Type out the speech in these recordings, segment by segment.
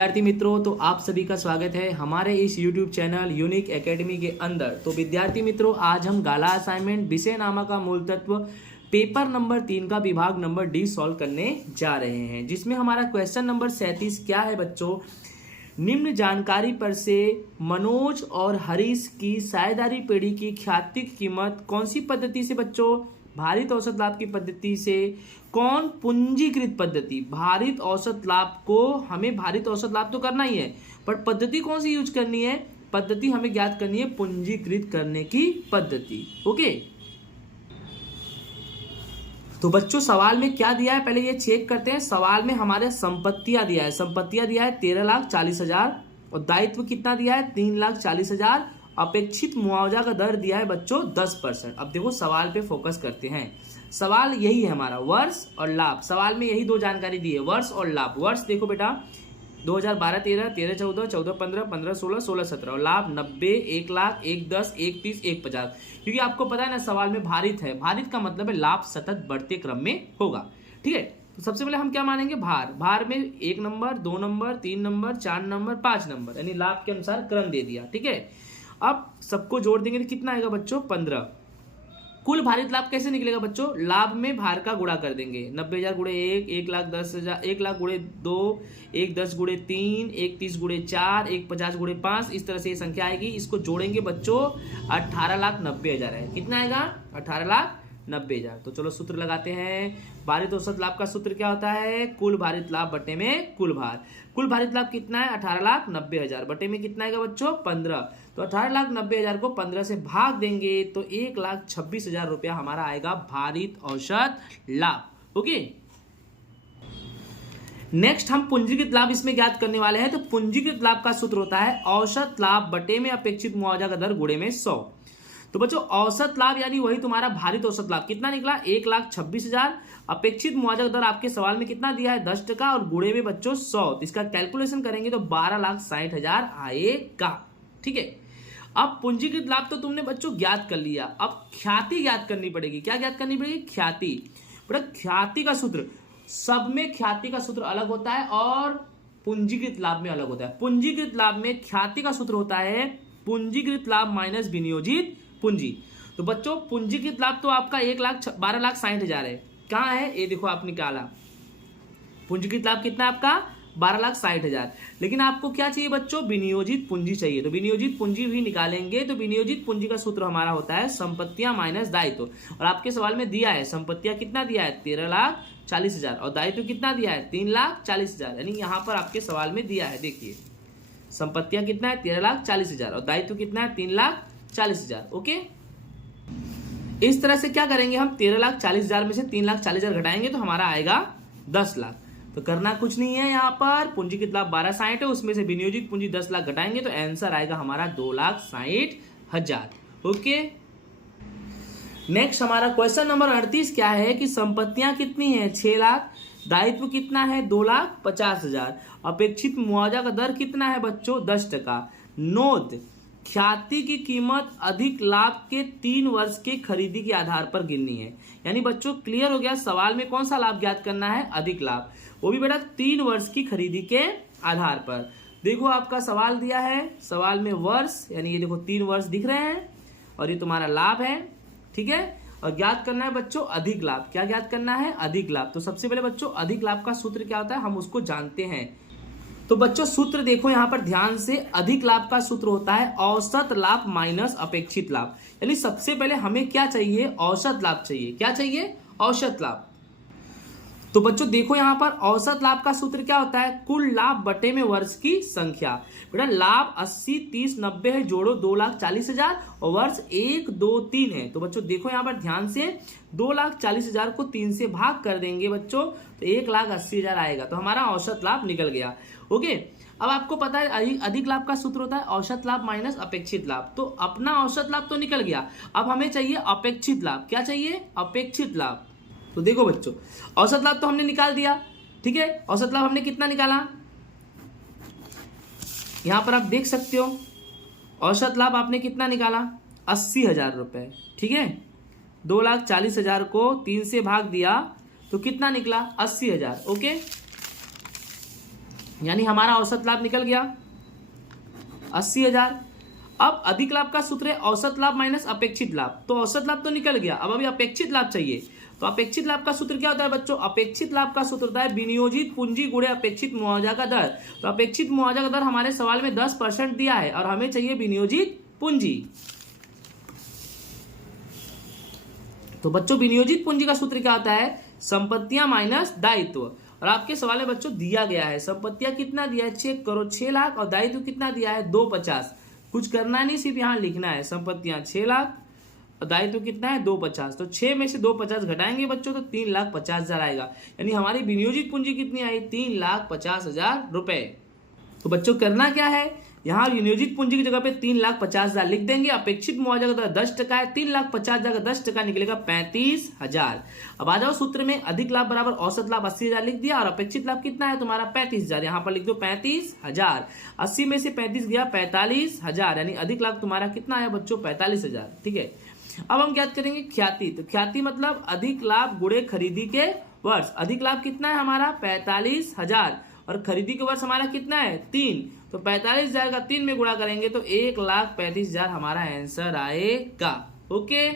विद्यार्थी मित्रों, तो आप सभी का स्वागत है हमारे इस YouTube चैनल यूनिक एकेडमी के अंदर। तो विद्यार्थी मित्रों, आज हम गाला असाइनमेंट विषय नामा का मूल तत्व पेपर नंबर 3 का विभाग नंबर डी सॉल्व करने जा रहे हैं, जिसमें हमारा क्वेश्चन नंबर 37 क्या है बच्चों। निम्न जानकारी पर से मनोज और हरीश की साझेदारी पेड़ी की ख्याति की कीमत कौन सी पद्धति से बच्चों, भारित औसत लाभ की पद्धति से, कौन पूंजीकृत पद्धति। भारित औसत लाभ को हमें भारित औसत लाभ तो करना ही है, पर पद्धति कौन सी यूज करनी है, पद्धति हमें ज्ञात करनी है पूंजीकृत करने की पद्धति। ओके, तो बच्चों सवाल में क्या दिया है पहले ये चेक करते हैं। सवाल में हमारे संपत्तियां दिया है, संपत्तियां दिया है 13,40,000 और दायित्व कितना दिया है 3,40,000। अपेक्षित मुआवजा का दर दिया है बच्चों 10%। अब देखो सवाल पे फोकस करते हैं। सवाल यही है हमारा, वर्ष और लाभ। सवाल में यही दो जानकारी दी है, वर्ष और लाभ। वर्ष देखो बेटा 2012-13, 13-14, 14-15, 15-16, 16-17 और लाभ 90, 1 लाख, 1 10, 1 30, 1 50। क्योंकि आपको पता है ना सवाल में भारित है, भारित का मतलब है लाभ सतत बढ़ते क्रम में होगा। ठीक है, तो सबसे पहले हम क्या मानेंगे, भार। भार में 1 number, 2 number, 3 number, 4 number, 5 number, यानी लाभ के अनुसार क्रम दे दिया। ठीक है, अब सबको जोड़ देंगे तो कितना आएगा बच्चों 15। कुल भारित लाभ कैसे निकलेगा बच्चों, लाभ में भार का गुणा कर देंगे। 90,000 गुणे 1, 1,10,000, 1 लाख गुणे 2, 1 10 गुणे 3, 1 30 गुणे 4, 1 50 गुणे 5, इस तरह से ये संख्या आएगी। इसको जोड़ेंगे बच्चों 18,90,000 है। कितना आएगा 18,90,000। तो चलो सूत्र लगाते हैं। भारित औसत लाभ का सूत्र क्या होता है, कुल भारित लाभ बटे में कुल भार। कुल भारित लाभ कितना है 18,90,000 बटे में कितना आएगा बच्चों 15। तो 18,90,000 को 15 से भाग देंगे तो 1,26,000 रुपया हमारा आएगा भारित औसत लाभ। ओके, नेक्स्ट हम पूंजीकृत लाभ इसमें ज्ञात करने वाले हैं। तो पूंजीकृत लाभ का सूत्र होता है औसत लाभ बटे में अपेक्षित मुआवजा का दर गुणे में 100। तो बच्चों औसत लाभ यानी वही तुम्हारा भारित औसत लाभ कितना निकला 1,26,000। अपेक्षित मुआवजा का दर आपके सवाल में कितना दिया है 10% और गुणे में बच्चों 100। तो इसका कैलकुलेशन करेंगे तो 12,60,000 आएगा। ठीक है, अब पूंजीकृत लाभ तो तुमने बच्चों ज्ञात कर लिया, अब ख्याति ज्ञात करनी पड़ेगी। क्या ज्ञात करनी पड़ेगी, ख्याति। बड़ा ख्याति का सूत्र, सब में ख्याति का सूत्र अलग होता है और पूंजीकृत लाभ में अलग होता है। पूंजीकृत लाभ में ख्याति का सूत्र होता है पूंजीकृत लाभ माइनस विनियोजित पूंजी। तो बच्चों पूंजीकृत लाभ तो आपका 12,60,000 है। कहां है ये देखो, आप निकाला पूंजीकृत लाभ कितना है आपका 12,60,000। लेकिन आपको क्या चाहिए बच्चों, विनियोजित पूंजी चाहिए। तो विनियोजित पूंजी भी निकालेंगे। तो विनियोजित पूंजी का सूत्र हमारा होता है संपत्तियां माइनस दायित्व। और आपके सवाल में दिया है संपत्तियां कितना दिया है 13,40,000 और दायित्व कितना दिया है 3,40,000। यानी यहां पर आपके सवाल में दिया है, देखिए संपत्तियां कितना है 13,40,000 और दायित्व कितना है 3,40,000। ओके, इस तरह से क्या करेंगे हम 13,40,000 में से 3,40,000 घटाएंगे तो हमारा आएगा 10 लाख। तो करना कुछ नहीं है, यहाँ पर पूंजीकृत लाभ 12,60 है, उसमें से विनियोजित पूंजी 10 लाख घटाएंगे तो आंसर आएगा हमारा 2,60,000। ओके, नेक्स्ट हमारा क्वेश्चन नंबर 38 क्या है कि संपत्तियां कितनी है 6 लाख, दायित्व कितना है 2,50,000, अपेक्षित मुआवजा का दर कितना है बच्चों 10%। नोट, ख्याति की कीमत अधिक लाभ के 3 वर्ष के खरीदी के आधार पर गिननी है। यानी बच्चों क्लियर हो गया, सवाल में कौन सा लाभ ज्ञात करना है, अधिक लाभ, वो भी बेटा 3 वर्ष की खरीदी के आधार पर। देखो आपका सवाल दिया है, सवाल में वर्ष यानी ये देखो 3 वर्ष दिख रहे हैं और ये तुम्हारा लाभ है। ठीक है, और ज्ञात करना है बच्चों अधिक लाभ। क्या ज्ञात करना है, अधिक लाभ। तो सबसे पहले बच्चों अधिक लाभ का सूत्र क्या होता है हम उसको जानते हैं। तो बच्चों सूत्र देखो यहां पर ध्यान से, अधिक लाभ का सूत्र होता है औसत लाभ माइनस अपेक्षित लाभ। यानी सबसे पहले हमें क्या चाहिए, औसत लाभ चाहिए। क्या चाहिए, औसत लाभ। तो बच्चों देखो यहां पर औसत लाभ का सूत्र क्या होता है, कुल लाभ बटे में वर्ष की संख्या। बेटा लाभ 80, 30, 90 है, जोड़ो 2,40,000 और वर्ष 1 2 3 है। तो बच्चों देखो यहां पर ध्यान से 2,40,000 को 3 से भाग कर देंगे बच्चों तो 1,80,000 आएगा। तो हमारा औसत लाभ निकल गया। ओके, अब आपको पता है अधिक लाभ का सूत्र होता है औसत लाभ माइनस अपेक्षित लाभ। तो अपना औसत लाभ तो निकल गया, अब हमें चाहिए अपेक्षित लाभ। क्या चाहिए, अपेक्षित लाभ। तो देखो बच्चों औसत लाभ तो हमने निकाल दिया। ठीक है, औसत लाभ हमने कितना निकाला, यहां पर आप देख सकते हो औसत लाभ आपने कितना निकाला 80,000 रुपए। ठीक है, 2,40,000 को 3 से भाग दिया तो कितना निकला 80,000। ओके, यानी हमारा औसत लाभ निकल गया 80,000। अब अधिक लाभ का सूत्र है औसत लाभ माइनस अपेक्षित लाभ। तो औसत लाभ तो निकल गया, अब अभी अपेक्षित लाभ चाहिए। तो अपेक्षित लाभ का सूत्र क्या होता है बच्चों? अपेक्षित लाभ का सूत्र होता है विनियोजित पूंजी गुणे अपेक्षित मुआवजा का दर। तो अपेक्षित मुआवजा का दर हमारे सवाल में 10% दिया है और हमें चाहिए विनियोजित पूंजी। तो बच्चों विनियोजित पूंजी का सूत्र क्या होता है? संपत्तियां माइनस दायित्व। और आपके सवाल में बच्चों दिया गया है संपत्तियां कितना दिया है? 6 करोड़ 6 लाख और दायित्व कितना दिया है? 250। कुछ करना नहीं, सिर्फ यहाँ लिखना है संपत्तियां 6 लाख और दायित्व कितना है? 250। तो 6 में से 250 घटाएंगे बच्चों तो 3,50,000 आएगा। यानी हमारी विनियोजित पूंजी कितनी आई? 3,50,000 रुपए। तो बच्चों करना क्या है? यहाँ विनियोजित पूंजी की जगह पे 3,50,000 लिख देंगे। अपेक्षित मुआवजा का दर 10% है, 3,50,000 का 10% निकलेगा 35,000। अब आ जाओ सूत्र में, अधिक लाभ बराबर औसत लाभ 80,000 लिख दिया और अपेक्षित लाभ कितना है तुम्हारा? 35,000। यहाँ पर लिख दो 35,000। 80 में से 35 गया 45,000, यानी अधिक लाभ तुम्हारा कितना है बच्चों? 45,000। ठीक है, अब हम क्या करेंगे? ख्याति। तो ख्याति मतलब अधिक लाभ गुणे खरीदी के वर्ष। अधिक लाभ कितना है हमारा? 45,000 और खरीदी के वर्ष हमारा कितना है? 3। तो 45,000 का 3 में गुणा करेंगे तो 1,35,000 हमारा आंसर आएगा। ओके,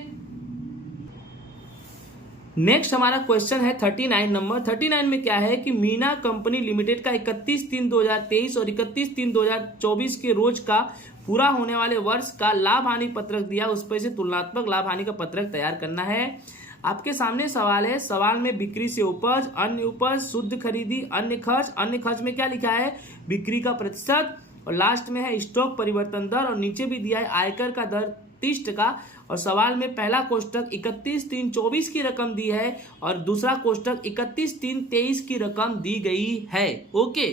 नेक्स्ट हमारा क्वेश्चन है 39 नंबर। 39 में क्या है कि मीना कंपनी लिमिटेड का 31/3/2023 और 31/3/2024 के रोज का पूरा होने वाले वर्ष का लाभ हानि पत्रक दिया, उस पर से तुलनात्मक लाभ हानि का पत्रक तैयार करना है। आपके सामने सवाल है, सवाल में बिक्री से उपज, अन्य उपज, शुद्ध खरीदी, अन्य खर्च। अन्य खर्च में क्या लिखा है? बिक्री का प्रतिशत और लास्ट में है स्टॉक परिवर्तन दर और नीचे भी दिया है आयकर का दर 30%। और सवाल में पहला कोष्टक 31/3/24 की रकम दी है और दूसरा कोष्टक 31/3/23 की रकम दी गई है। ओके,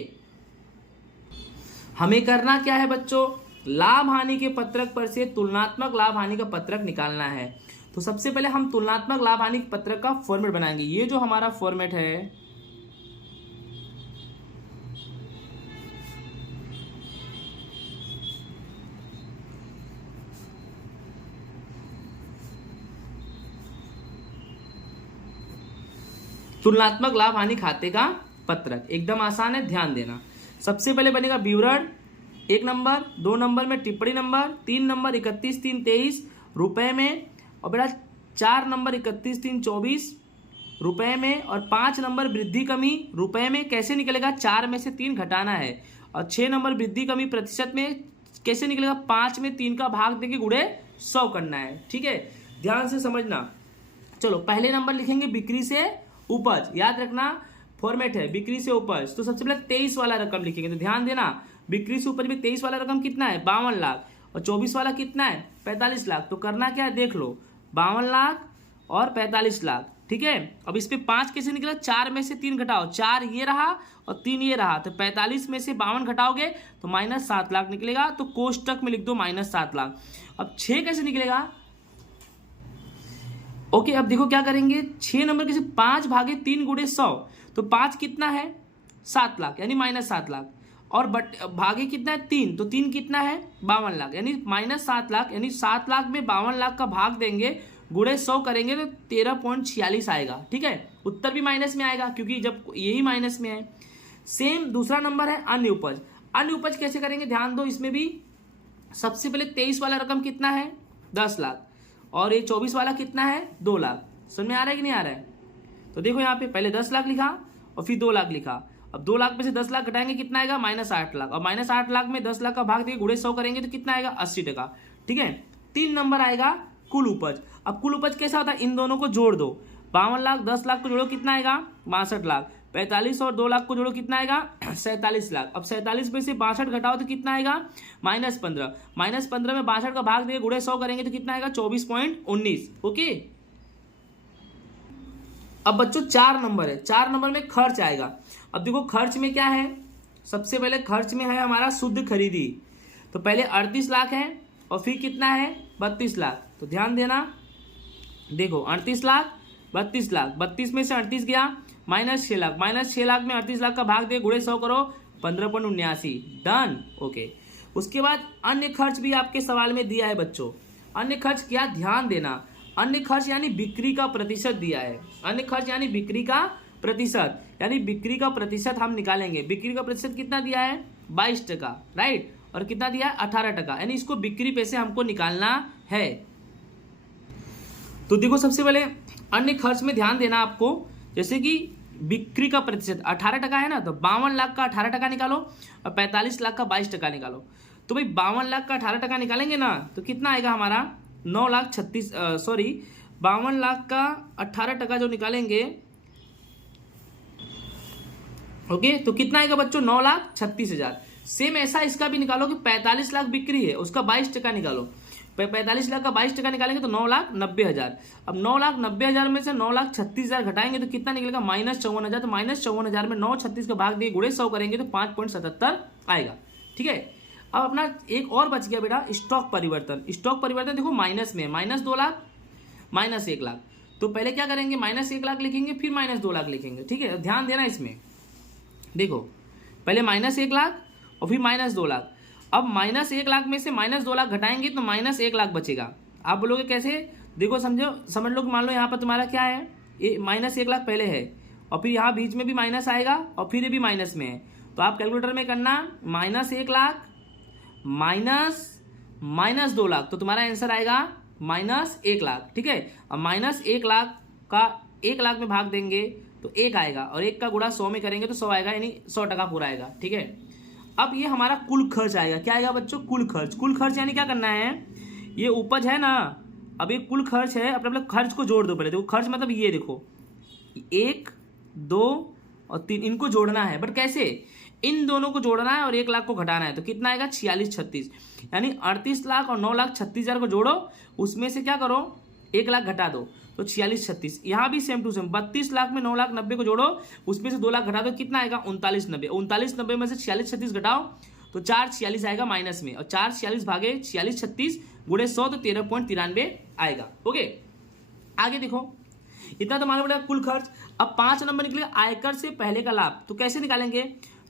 हमें करना क्या है बच्चों? लाभ हानि के पत्रक पर से तुलनात्मक लाभ हानि का पत्रक निकालना है। तो सबसे पहले हम तुलनात्मक लाभ हानि पत्रक का फॉर्मेट बनाएंगे। ये जो हमारा फॉर्मेट है, तुलनात्मक लाभ हानि खाते का पत्रक एकदम आसान है, ध्यान देना। सबसे पहले बनेगा विवरण 1 नंबर, 2 नंबर में टिप्पणी नंबर, 3 नंबर 31/3/23 रुपए में और बेटा 4 नंबर 31/3/24 रुपए में और 5 नंबर वृद्धि कमी रुपए में। कैसे निकलेगा? 4 में से 3 घटाना है। और 6 नंबर वृद्धि कमी प्रतिशत में कैसे निकलेगा? 5 में 3 का भाग देके गुणे 100 करना है। ठीक है, ध्यान से समझना। चलो पहले नंबर लिखेंगे बिक्री से उपज। याद रखना फॉर्मेट है बिक्री से उपज। तो सबसे पहले 23 वाला रकम लिखेंगे। तो ध्यान देना, बिक्री से उपज में 23 वाला रकम कितना है? 52 लाख। और 24 वाला कितना है? 45 लाख। तो करना क्या है देख लो, 52 लाख और 45 लाख। ठीक है, अब इस पे 5 कैसे निकला? 4 में से 3 घटाओ, 4 ये रहा और 3 ये रहा। तो 45 में से 52 घटाओगे तो -7 लाख निकलेगा। तो कोष्टक में लिख दो -7 लाख। अब 6 कैसे निकलेगा? ओके, अब देखो क्या करेंगे, 6 नंबर कैसे? 5 भागे 3 गुणे 100। तो 5 कितना है? 7 लाख, यानी -7 लाख। और भागे कितना है? 3। तो 3 कितना है? 52 लाख, यानी -7 लाख। यानी 7 लाख में 52 लाख का भाग देंगे, गुणे 100 करेंगे तो 13.46 आएगा। ठीक है, उत्तर भी माइनस में आएगा क्योंकि जब यही माइनस में है। सेम दूसरा नंबर है अन्य उपज। अन्य उपज कैसे करेंगे? ध्यान दो, इसमें भी सबसे पहले 23 वाला रकम कितना है? 10 लाख और ये 24 वाला कितना है? 2 लाख। समझ में आ रहा है कि नहीं आ रहा है? तो देखो यहाँ पे पहले 10 लाख लिखा और फिर 2 लाख लिखा। अब 2 लाख में से 10 लाख घटाएंगे कितना आएगा? -8 लाख। और -8 लाख में 10 लाख का भाग देके गुणे 100 करेंगे तो कितना आएगा? 80%। ठीक है, 3 नंबर आएगा कुल उपज। अब कुल उपज कैसा होता है? इन दोनों को जोड़ दो, 52 लाख 10 लाख को जोड़ो कितना आएगा? 62 लाख। 45 और 2 लाख को जोड़ो कितना आएगा? 47 लाख। अब 47 में से 62 घटाओ तो कितना आएगा? -15। -15 में 62 का भाग देके गुणे 100 करेंगे तो कितना आएगा? 24.19। ओके, अब बच्चों 4 नंबर है, 4 नंबर में खर्च आएगा। अब देखो खर्च में क्या है? सबसे पहले खर्च में है हमारा शुद्ध खरीदी। तो पहले 38 लाख है और फिर कितना है? 32 लाख। तो ध्यान देना, देखो 38 लाख 32 लाख, 32 में से 38 गया -6 लाख। -6 लाख में 38 लाख का भाग दे गुणे 100 करो 15.79। डन। ओके, उसके बाद अन्य खर्च भी आपके सवाल में दिया है बच्चों। अन्य खर्च क्या? ध्यान देना, अन्य खर्च यानी बिक्री का प्रतिशत दिया है। अन्य खर्च यानी बिक्री का प्रतिशत, यानी बिक्री का प्रतिशत हम निकालेंगे। बिक्री का प्रतिशत कितना दिया है? 22%, राइट। और कितना दिया है? 18%, यानी इसको बिक्री पे से हमको निकालना है। तो देखो सबसे पहले अन्य खर्च में ध्यान देना आपको, जैसे कि बिक्री का प्रतिशत 18% है ना, तो 52 लाख का 18% निकालो और 45 लाख का 22% निकालो। तो भाई 52 लाख का 18% निकालेंगे ना, तो कितना आएगा हमारा? 52 लाख का 18% जो निकालेंगे, ओके, तो कितना आएगा बच्चों? 9,36,000। सेम ऐसा इसका भी निकालो कि 45 लाख बिक्री है, उसका 22% निकालो। 45 लाख का 22% निकालेंगे तो 9,90,000। अब 9,90,000 में से 9,36,000 घटाएंगे तो कितना निकलेगा? -54,000। तो -54,000 में 936 का भाग दिए गुणे 100 करेंगे तो 5.77 आएगा। ठीक है। अब अपना एक और बच गया बेटा, स्टॉक परिवर्तन। स्टॉक परिवर्तन देखो माइनस में, -2 लाख, -1 लाख। तो पहले क्या करेंगे? -1 लाख लिखेंगे, फिर -2 लाख लिखेंगे। ठीक है, ध्यान देना इसमें। देखो पहले -1 लाख और फिर -2 लाख। अब -1 लाख में से -2 लाख घटाएंगे तो -1 लाख बचेगा। आप बोलोगे कैसे? देखो समझ लो कि मान लो यहाँ पर तुम्हारा क्या है, -1 लाख पहले है और फिर यहाँ बीच में भी माइनस आएगा और फिर ये भी माइनस में है। तो आप कैलकुलेटर में करना -1 लाख -2 लाख, तो तुम्हारा आंसर आएगा -1 लाख। ठीक है। अब -1 लाख का 1 लाख में भाग देंगे तो 1 आएगा और 1 का गुणा 100 में करेंगे तो 100 आएगा, यानी 100% पूरा आएगा। ठीक है। अब ये हमारा कुल खर्च आएगा। क्या आएगा बच्चों? कुल खर्च। कुल खर्च यानी क्या करना है? ये उपज है ना, अब ये कुल खर्च है, अपने खर्च को जोड़ दो पहले। देखो खर्च मतलब ये देखो 1, 2 और 3, इनको जोड़ना है। बट कैसे? इन दोनों को जोड़ना है और 1 लाख को घटाना है। तो कितना आएगा? 4636, यानी 38 लाख और 9,36,000 को जोड़ो, उसमें से क्या करो? 1 लाख घटा दो तो 4636। यहाँ भी सेम टू सेम 32 लाख में 9,90,000 को जोड़ो, उसमें से 2 लाख घटा दो, कितना आएगा? 3990। 3990 में से 4636 घटाओ तो 446 आएगा माइनस में, और 446 भागे 4636 गुणे 100 तो 13.93 आएगा। ओके, आगे देखो, इतना तो मालूम पड़ेगा कुल खर्च। अब 5 नंबर निकलेगा आयकर से पहले का लाभ। तो कैसे निकालेंगे?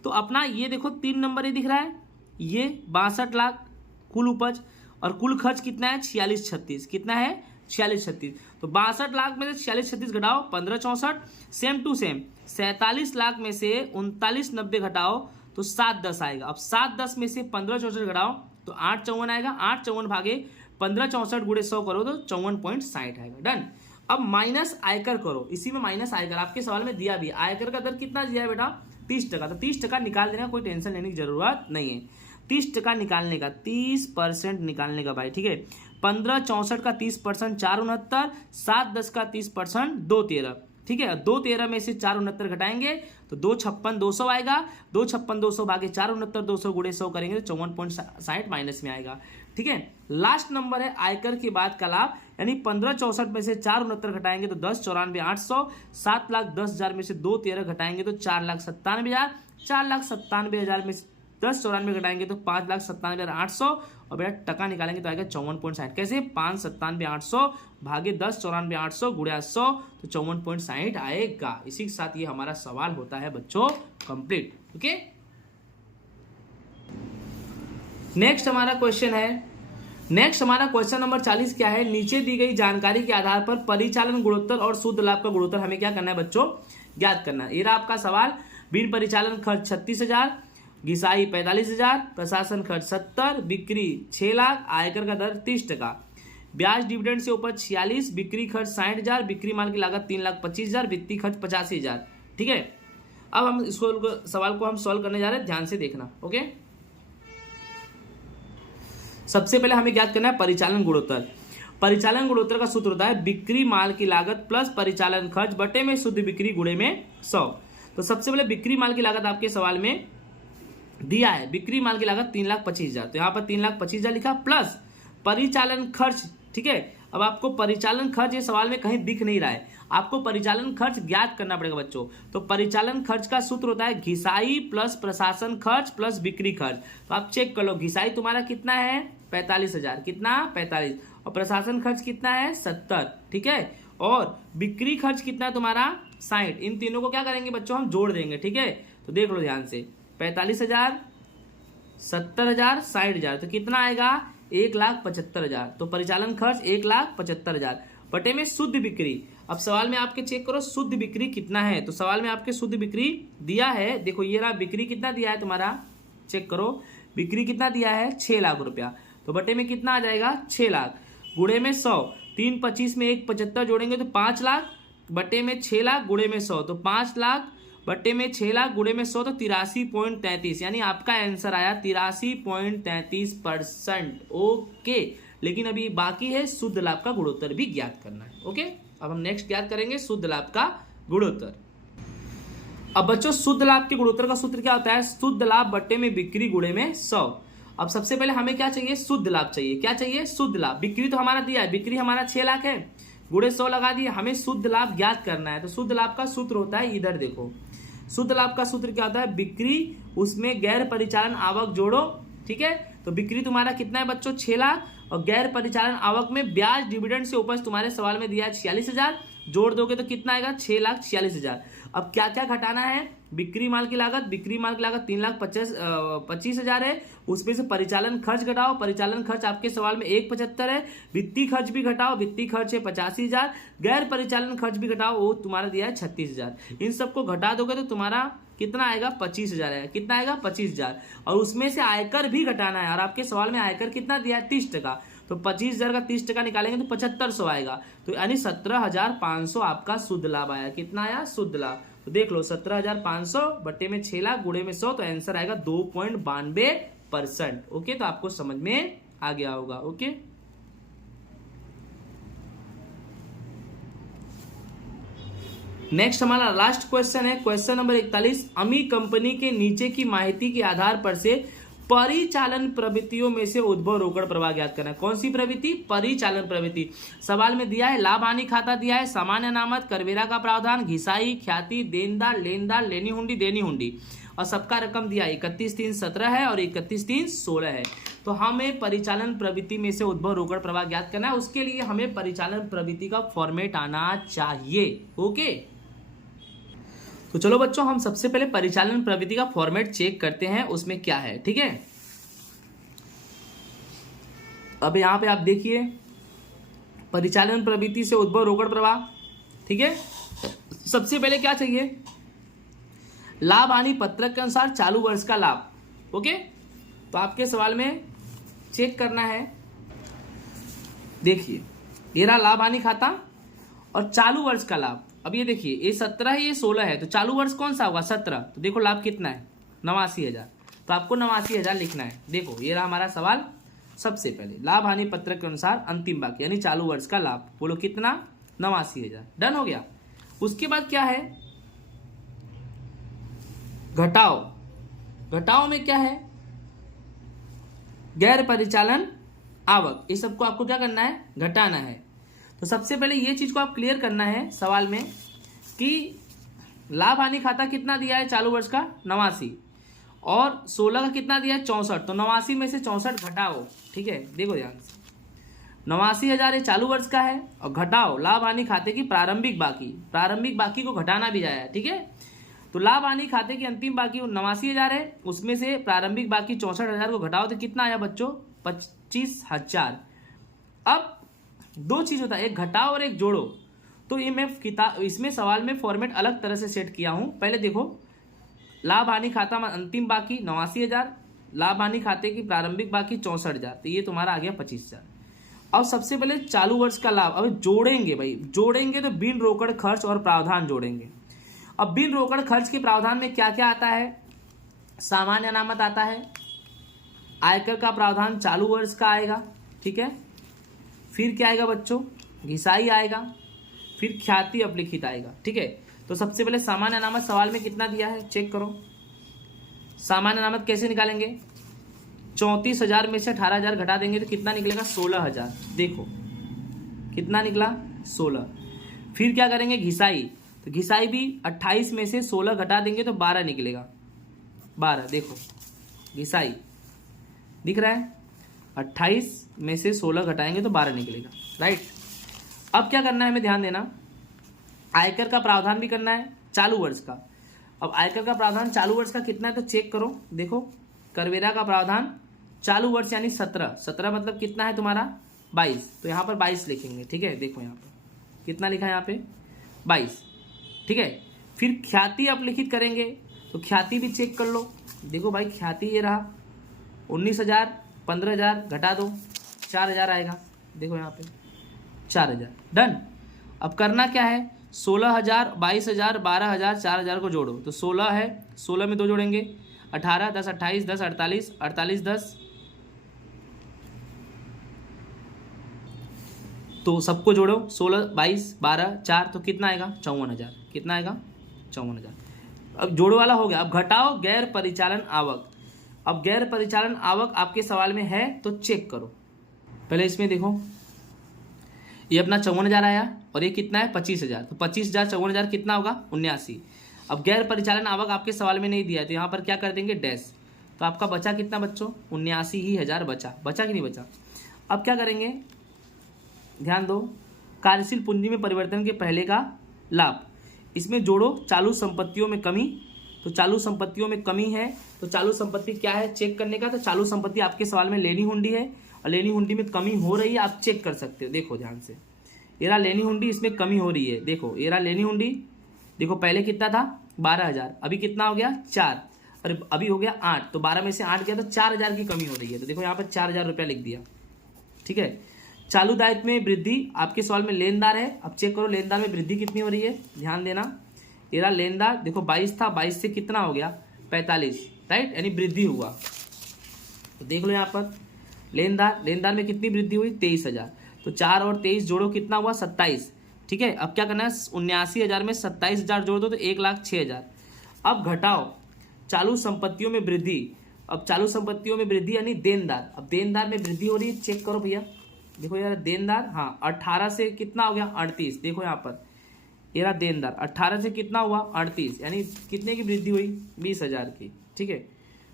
तो अपना ये देखो 3 नंबर ये दिख रहा है, ये 62 लाख कुल उपज और कुल खर्च कितना है? 4636। कितना है? 4636। तो 62 लाख में से 4636 घटाओ 1564, सेम टू सेम 47 लाख में से 3990 घटाओ तो 710 आएगा। अब 710 में से 1564 घटाओ तो 854 आएगा। 854 भागे 1564 गुणे 100 करो तो 54.60 आएगा। डन। अब माइनस आयकर करो, इसी में माइनस आयकर आपके सवाल में दिया भी है। आयकर का दर कितना दिया है बेटा? 30%। तो 30% निकाल देना, कोई टेंशन लेने की जरूरत नहीं है। 30% निकालने का, 30% निकालने का भाई। ठीक है। 1564 का 30% 469, 710 का 30% 213। ठीक है। 213 में से 469 घटाएंगे तो 256,200 आएगा। 256,200 भागे 469,200 गुणे 100 करेंगे तो 54.60 माइनस में आएगा। ठीक है। लास्ट नंबर है आयकर के बाद का लाभ, यानी 1564 में से 469 घटाएंगे तो 10,94,800, 7,10,000 में से 213 घटाएंगे तो 4,97,000, 4,97,000 में 10,94 घटाएंगे तो 5,97,800 और बेटा टका निकालेंगे तो आएगा 54.60। कैसे? 5,97,800 भागे 10,94,800 गुणा 100 तो 54.60 आएगा। इसी के साथ ये हमारा सवाल होता है बच्चों कंप्लीट। ओके, नेक्स्ट हमारा क्वेश्चन नंबर 40 क्या है? नीचे दी गई जानकारी के आधार पर परिचालन गुणोत्तर और शुद्ध लाभ का गुणोत्तर हमें क्या करना है बच्चों? ज्ञात करना है। ये रहा आपका सवाल। बिन परिचालन खर्च 36,000, घिसाई 45,000, प्रशासन खर्च 70, बिक्री 6 लाख, आयकर का दर 30%, ब्याज डिविडेंड से उपज 46, बिक्री खर्च 60,000, बिक्री माल की लागत 3,25,000, वित्तीय खर्च 85,000। ठीक है। अब हम इसको सवाल को हम सॉल्व करने जा रहे हैं, ध्यान से देखना। ओके, सबसे पहले हमें ज्ञात करना है परिचालन गुणोत्तर। परिचालन गुणोत्तर का सूत्र होता है बिक्री माल की लागत प्लस परिचालन खर्च बटे में शुद्ध बिक्री गुणे में 100। तो सबसे पहले बिक्री माल की लागत आपके सवाल में दिया है, बिक्री माल की लागत 3,25,000, तो यहाँ पर 3,25,000 लिखा प्लस परिचालन खर्च। ठीक है। अब आपको परिचालन खर्च ये सवाल में कहीं दिख नहीं रहा है, आपको परिचालन खर्च ज्ञात करना पड़ेगा बच्चों। तो परिचालन खर्च का सूत्र होता है घिसाई प्लस प्रशासन खर्च प्लस बिक्री खर्च। तो आप चेक कर लो, घिसाई तुम्हारा कितना है? 45,000। कितना? 45। और प्रशासन खर्च कितना है? 70। ठीक है। और बिक्री खर्च कितना है तुम्हारा? 60। इन तीनों को क्या करेंगे बच्चों? हम जोड़ देंगे। ठीक है। तो देख लो ध्यान से, 45,000, 70,000, 60,000, तो कितना आएगा? 1,75,000। तो परिचालन खर्च 1,75,000 बटे में शुद्ध बिक्री। अब सवाल में आपके चेक करो शुद्ध बिक्री कितना है। तो सवाल में आपके शुद्ध बिक्री दिया है, देखो ये रहा, बिक्री कितना दिया है तुम्हारा, चेक करो बिक्री कितना दिया है 6 लाख रुपया। तो बटे में कितना आ जाएगा 6 लाख, गुणे में 100, 3 25 में 1 75 जोड़ेंगे तो 5 लाख, बटे में 6 लाख गुणे में 100 तो 5 लाख, बटे में 6 लाख गुणे में 100 तो 83.33, यानी आपका आंसर आया 83.33%। ओके, लेकिन अभी बाकी है शुद्ध लाभ का गुणोत्तर भी ज्ञात करना है। ओके, अब हम नेक्स्ट ज्ञात करेंगे शुद्ध लाभ का गुणोत्तर। अब बच्चों शुद्ध लाभ के गुणोत्तर का सूत्र क्या होता है, शुद्ध लाभ बटे में बिक्री गुणे में 100। अब सबसे पहले हमें क्या चाहिए, शुद्ध लाभ चाहिए। क्या चाहिए, शुद्ध लाभ। बिक्री तो हमारा दिया है, बिक्री हमारा 6 लाख है, गुणे 100 लगा दिए, हमें शुद्ध लाभ ज्ञात करना है। तो शुद्ध लाभ का सूत्र होता है, इधर देखो, शुद्ध लाभ का सूत्र क्या होता है, बिक्री उसमें गैर परिचालन आवक जोड़ो। ठीक है, तो बिक्री तुम्हारा कितना है बच्चों 6 लाख, और गैर परिचालन आवक में ब्याज डिविडेंड से उपज तुम्हारे सवाल में दिया है 46,000, जोड़ दोगे तो कितना आएगा 6,46,000। अब क्या क्या घटाना है, बिक्री माल की लागत, बिक्री माल की लागत 3,25,000 है, उसमें से परिचालन खर्च घटाओ, परिचालन खर्च आपके सवाल में 175 है, वित्तीय खर्च भी घटाओ, वित्तीय खर्च है 85,000, गैर परिचालन खर्च भी घटाओ, वो तुम्हारा दिया है 36,000। इन सबको घटा दोगे तो तुम्हारा कितना आएगा 25,000 आएगा। कितना आएगा 25,000, और उसमें से आयकर भी घटाना है, और आपके सवाल में आयकर कितना दिया है 30%, तो 25,000 का 30% निकालेंगे तो 7500 आएगा, तो यानी 17,500 आपका शुद्ध लाभ आया। कितना आया शुद्ध लाभ, तो देख लो 17,500 बटे में 6 लाख गुणे में 100, तो आंसर आएगा 2.92%। ओके, तो आपको समझ में आ गया होगा। ओके, नेक्स्ट हमारा लास्ट क्वेश्चन है, क्वेश्चन नंबर 41। अमी कंपनी के नीचे की माहिती के आधार पर से परिचालन प्रवृत्तियों में से उद्भव रोकड़ प्रवाह ज्ञात करना है। कौन सी प्रवृत्ति, परिचालन प्रवृत्ति। सवाल में दिया है लाभ हानि खाता दिया है, सामान्य अनामत, करवेरा का प्रावधान, घिसाई, ख्याति, देनदार, लेनदार, लेनी हुंडी, देनी हुंडी, और सबका रकम दिया 31,317 है और 31,316 है। तो हमें परिचालन प्रवृत्ति में से उद्भव रोकड़ प्रवाह ज्ञात करना है, उसके लिए हमें परिचालन प्रवृत्ति का फॉर्मेट आना चाहिए। ओके, तो चलो बच्चों हम सबसे पहले परिचालन प्रवृत्ति का फॉर्मेट चेक करते हैं, उसमें क्या है। ठीक है, अब यहां पे आप देखिए परिचालन प्रवृत्ति से उद्भव रोकड़ प्रवाह। ठीक है, सबसे पहले क्या चाहिए, लाभ हानि पत्रक के अनुसार चालू वर्ष का लाभ। ओके, तो आपके सवाल में चेक करना है, देखिए ये रहा लाभ हानि खाता और चालू वर्ष का लाभ। अब ये देखिए ये 17 है, ये 16 है, तो चालू वर्ष कौन सा होगा 17, तो देखो लाभ कितना है 89,000, तो आपको 89,000 लिखना है। देखो ये रहा हमारा सवाल। सबसे पहले लाभ हानि पत्रक के अनुसार अंतिम बाकी यानी चालू वर्ष का लाभ, बोलो कितना 89,000, डन हो गया। उसके बाद क्या है, घटाओ। घटाओ में क्या है, गैर परिचालन आवक, ये सबको आपको क्या करना है, घटाना है। तो सबसे पहले ये चीज को आप क्लियर करना है सवाल में कि लाभ हानि खाता कितना दिया है चालू वर्ष का 89, और 16 का कितना दिया है 64, तो 89 में से 64 घटाओ। ठीक है, देखो ध्यान से, 89,000 ये चालू वर्ष का है, और घटाओ लाभ हानि खाते की प्रारंभिक बाकी, प्रारंभिक बाकी को घटाना भी जाए। ठीक है, तो लाभ हानि खाते की अंतिम बाकी 89,000 है, उसमें से प्रारंभिक बाकी 64,000 को घटाओ तो कितना आया बच्चों 25,000। अब दो चीज होता है, एक घटाओ और एक जोड़ो, तो ये मैं इसमें सवाल में फॉर्मेट अलग तरह से सेट किया हूं। पहले देखो लाभ हानि खाता में अंतिम बाकी 89,000, लाभ हानि खाते की प्रारंभिक बाकी 64,000, तो ये तुम्हारा आ गया 25,000। अब सबसे पहले चालू वर्ष का लाभ, अब जोड़ेंगे भाई, जोड़ेंगे तो बिन रोकड़ खर्च और प्रावधान जोड़ेंगे। अब बिन रोकड़ खर्च के प्रावधान में क्या क्या आता है, सामान्य अनामत आता है, आयकर का प्रावधान चालू वर्ष का आएगा। ठीक है, फिर क्या आएगा बच्चों, घिसाई आएगा, फिर ख्याति अपलिखित आएगा। ठीक है, तो सबसे पहले सामान्य अनामत सवाल में कितना दिया है चेक करो। सामान्य अनामत कैसे निकालेंगे, 34,000 में से 18,000 घटा देंगे तो कितना निकलेगा 16,000। देखो कितना निकला 16। फिर क्या करेंगे घिसाई, तो घिसाई भी 28 में से 16 घटा देंगे तो 12 निकलेगा, 12। देखो घिसाई दिख रहा है, 28 में से 16 घटाएंगे तो 12 निकलेगा, राइट। अब क्या करना है हमें ध्यान देना, आयकर का प्रावधान भी करना है चालू वर्ष का। अब आयकर का प्रावधान चालू वर्ष का कितना है तो चेक करो, देखो करवेरा का प्रावधान चालू वर्ष यानी 17 मतलब कितना है तुम्हारा 22, तो यहाँ पर 22 लिखेंगे। ठीक है, देखो यहाँ पर कितना लिखा है यहाँ पे 22, ठीक है। फिर ख्याति अपलिखित करेंगे तो ख्याति भी चेक कर लो। देखो भाई ख्याति ये रहा 19,000, 15,000 घटा दो 4,000 आएगा। देखो यहाँ पे 4,000 डन। अब करना क्या है 16,000, 22,000, 12,000, 4,000 को जोड़ो तो 16 है, 16 में 2 जोड़ेंगे 18, 10 28, 10 48, 48 10 तो सबको जोड़ो 16, 22, 12, 4 तो कितना आएगा 54,000। कितना आएगा 54,000। अब जोड़ो वाला हो गया। अब घटाओ गैर परिचालन आवक। अब गैर परिचालन आवक आपके सवाल में है तो चेक करो। पहले इसमें देखो ये अपना 54,000 आया और ये कितना है 25,000, तो 25,000 54,000 कितना होगा 79। अब गैर परिचालन आवक आपके सवाल में नहीं दिया है तो यहाँ पर क्या कर देंगे डैश। तो आपका बचा कितना बच्चों 79,000 बचा कि नहीं बचा। अब क्या करेंगे ध्यान दो, कार्यशील पूंजी में परिवर्तन के पहले का लाभ, इसमें जोड़ो चालू संपत्तियों में कमी। तो चालू संपत्तियों में कमी है तो चालू संपत्ति क्या है चेक करने का। तो चालू संपत्ति आपके सवाल में लेनी हुंडी है और लेनी हुंडी में कमी हो रही है, आप चेक कर सकते हो। देखो ध्यान से ये रहा लेनी हुंडी, इसमें कमी हो रही है। देखो ये रहा लेनी हुंडी, देखो पहले कितना था 12,000, अभी कितना हो गया 4 और अभी हो गया 8, तो 12 में से 8 गया तो 4,000 की कमी हो रही है। तो देखो यहाँ पर 4,000 रुपया लिख दिया, ठीक है। चालू दायित्व में वृद्धि आपके सवाल में लेनदार है। अब चेक करो लेनदार में वृद्धि कितनी हो रही है, ध्यान देना। ये रहा लेनदार, देखो 22 था, 22 से कितना हो गया 45, राइट, यानी वृद्धि हुआ। तो देख लो यहाँ पर लेनदार में कितनी वृद्धि हुई 23,000, तो 4 और 23 जोड़ो कितना हुआ 27, ठीक है। अब क्या करना है 79,000 में 27,000 जोड़ दो तो 1,06,000। अब घटाओ चालू संपत्तियों में वृद्धि। अब चालू संपत्तियों में वृद्धि यानी देनदार। अब देनदार में वृद्धि हो रही है, चेक करो भैया। देखो यार देनदार, हाँ 18 से कितना हो गया 38। देखो यहाँ पर ये रहा देनदार 18 से कितना हुआ 38, यानी कितने की वृद्धि हुई 20,000 की, ठीक है।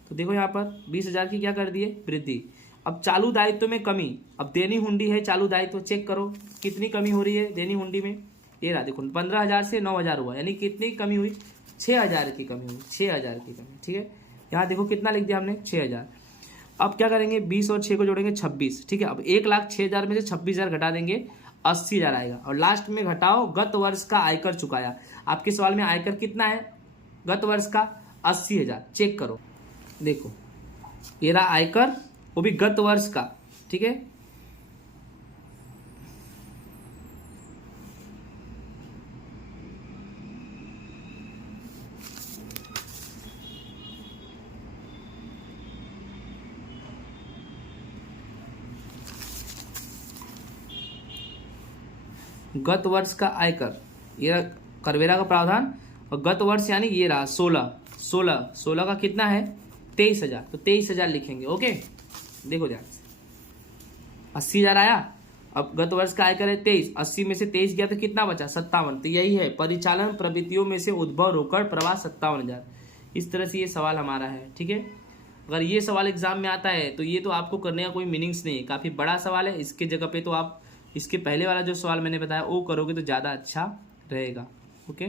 तो देखो यहाँ पर 20,000 की क्या कर दिए वृद्धि। अब चालू दायित्व में कमी, अब देनी हुंडी है चालू दायित्व, चेक करो कितनी कमी हो रही है देनी हुंडी में। ये रहा देखो 15,000 से 9,000 हुआ, यानी कितनी कमी हुई 6,000 की कमी हुई, 6,000 की कमी, ठीक है। यहाँ देखो कितना लिख दिया हमने 6,000। अब क्या करेंगे 20 और 6 को जोड़ेंगे 26, ठीक है। अब 1,06,000 में से 26,000 घटा देंगे 80,000 आएगा। और लास्ट में घटाओ गत वर्ष का आयकर चुकाया। आपके सवाल में आयकर कितना है गत वर्ष का 80,000, चेक करो। देखो ये रहा आयकर, वो भी गत वर्ष का, ठीक है। गत वर्ष का आयकर, ये करवेरा का प्रावधान, और गत वर्ष यानी ये रहा 16 का कितना है 23,000, तो 23,000 लिखेंगे। ओके देखो ध्यान से 80,000 आया। अब गत वर्ष का आयकर है 23, 80 में से 23 गया तो कितना बचा 57। तो यही है परिचालन प्रवृत्तियों में से उद्भव रोकड़ प्रवाह 57,000। इस तरह से ये सवाल हमारा है, ठीक है। अगर ये सवाल एग्जाम में आता है तो ये तो आपको करने का कोई मीनिंग्स नहीं है, काफ़ी बड़ा सवाल है। इसके जगह पे तो आप इसके पहले वाला जो सवाल मैंने बताया वो करोगे तो ज़्यादा अच्छा रहेगा। ओके।